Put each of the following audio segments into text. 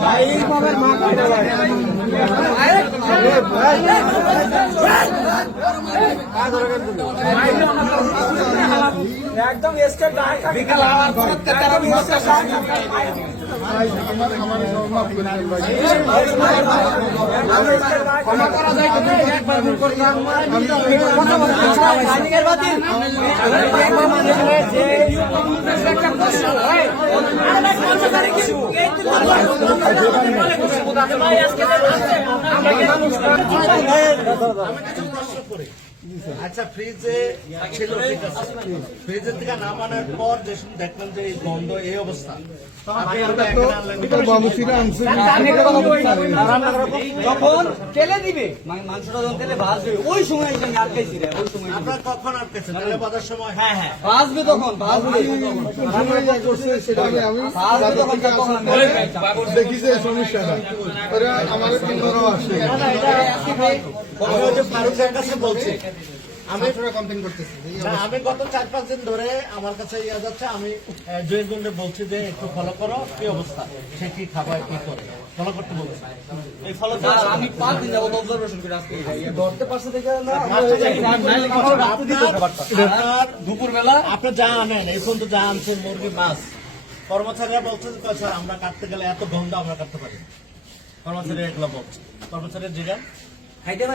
ভাই মামার মা একদম স্টেপ বিকাল আমার ঘরের তেতারা বিমাসটা ক্ষমা করা যায় একবার ভুল করলাম কথা por. আচ্ছা ফ্রিজে ছিল ফ্রিজের থেকে নামানোর পর যে দেখলাম যে এই গন্ধ এই অবস্থা যখন তেলে দিবে মাংসটা যখন তেলে ভাজবে ওই সময় এখানে আটকাইছি রে ওই সময় আপনার কখন আটকেছেন তেলে বাজার সময় হ্যাঁ হ্যাঁ ভাজবে তখন ভাজবে ভাজবে তখন তখন আমি দেখি যে সমস্যাটা আমার কিন্তু আসছে আমি ওই যে ফারুকের কাছে বলছি আমি কমপ্লেন করতেছি। আমি গত চার পাঁচ দিন ধরে আমার কাছে ইয়ে যাচ্ছে আমি জয়ের গুন্ডে বলছি যে একটু ফলো করো কি অবস্থা? সে কি খাবার কি করে? ফলো করতে বলছি। এই ফলো আমি পাঁচ দিন যাব অবজারভেশন করে আসতে ধরতে পারছে দেখে না দুপুর বেলা আপনি যা আনেন এই পর্যন্ত যা আনছেন মুরগি মাছ। কর্মচারীরা বলছে স্যার আমরা কাটতে গেলে এত গন্ধ আমরা কাটতে পারি না। কর্মচারীরা এগুলো বলছে। কর্মচারীরা জিজ্ঞান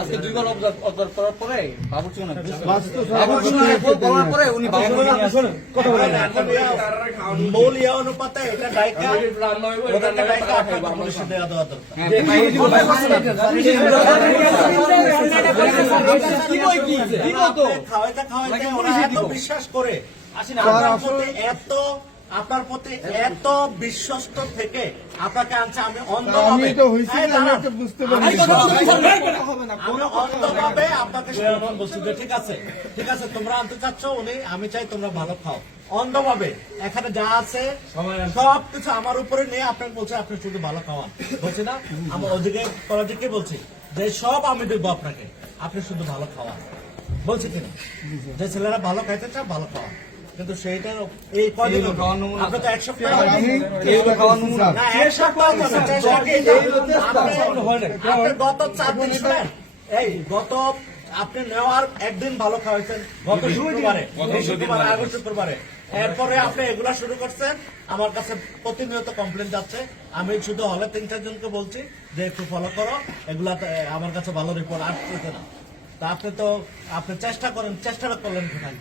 আজকে দুইবার অবজার্ভ অবজার্ভ করার পরে বাবুর চুনা বাবুর চুনা বলার পরে উনি বাবুর মূল অনুপাতে এটা ডাইকা ওদেরকে ডাইকা আপনাকে পুলিশে দেওয়া দেওয়া দরকার। খাওয়াইতে খাওয়াইতে ওরা এত বিশ্বাস করে। আপনার এত আপনার প্রতি এত বিশ্বস্ত থেকে আপনাকে আনছে আমি অন্ধ আমি এটা হয়েছে যে আমি একটা বুঝতে পারি আমি অন্ধভাবে আপনাকে ঠিক আছে। ঠিক আছে তোমরা আনতে চাচ্ছ উনি আমি চাই তোমরা ভালো খাও। অন্ধভাবে এখানে যা আছে সব কিছু আমার উপরে নিয়ে আপনাকে বলছে আপনি শুধু ভালো খাওয়ান বলছি না আমার ওদিকে পরাজিকে বলছি? যে সব আমি দেবো আপনাকে আপনি শুধু ভালো খাওয়ান বলছি কিনা যে ছেলেরা ভালো খাইতে চায় ভালো খাওয়ান কিন্তু সেইটা এই কদিন এই আপনি তো এক সপ্তাহ আমি এইগুলো খাওয়ার নমুনা। না, এক সপ্তাহ তো না, চেষ্টা কি? আপনি- আপনি গত চার দিন এই গত আপনি নেওয়ার একদিন ভালো খাওয়াইছেন। গত শুক্রবারে। শুক্রবারে আগের শুক্রবারে। এরপরে আপনি এগুলা শুরু করছেন। আমার কাছে প্রতিনিয়ত কমপ্লেন যাচ্ছে। আমি শুধু হলে তিন চারজনকে বলছি যে একটু ফলো করো। এগুলা আমার কাছে ভালো রিপোর্ট আসতেছে না। তা আপনি তো আপনি চেষ্টা করেন চেষ্টাটা করলেন কোথায়?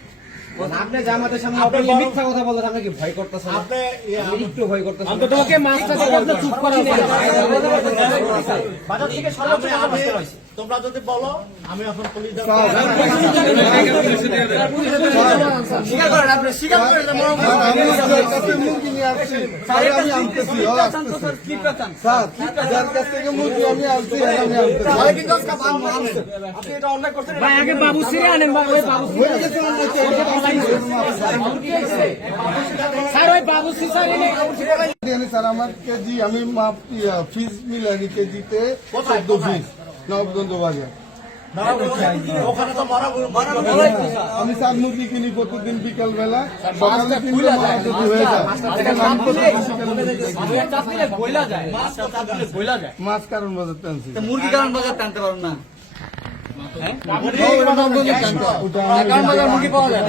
আপনি আমাদের সামনে আপনি আপনি মিথ্যা কথা বলতে আপনি কি ভয় করতেছেন? আপনি ইয়ে, একটু ভয় করতেছেন। মাছটা চুপ করা বাজার থেকে সর্বোচ্চ টাকা। তোমরা যদি বলো আমি এখন পুলিশ বাবু সিরে আনেন বাবু আমার। স্যার কেজি আমি ফিস মিলানি কেজিতে চোদ্দ কোথায়? নবগঞ্জ বাজার মারা মারা আমি মুরগি কিনি প্রতিদিন বিকাল বেলা সকালে কিনলে যদি হয়ে যায়। মাছ কারণ বাজার টানছি। মুরগি কারণ বাজার টানতে পারেন না। কারণ বাজার মুরগি পাওয়া যায়।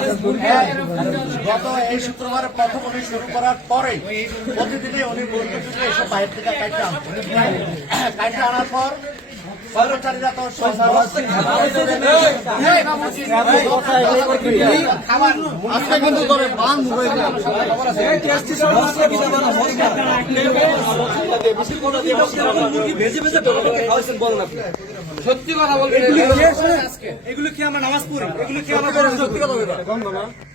গত এই শুক্রবারে প্রথম উনি শুরু করার পরে প্রতিদিনই উনি মুরগি এসব বাইরে থেকে কাইটে আনতেন কাইটে আনার পর কর্মচারীরা তো আজকে কিন্তু হয়ে সত্যি কথা বলবেন এগুলো কি আমরা নামাজ পড়ি? এগুলো কি আমরা সত্যি কথা বলবেন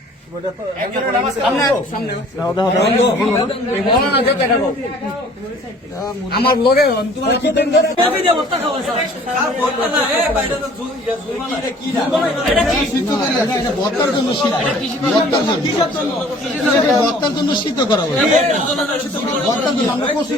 আমার লগে ভর্তার জন্য সিদ্ধ ভর্তার জন্য। ভর্তার করা হবে ভর্তার জন্য আমরা কষি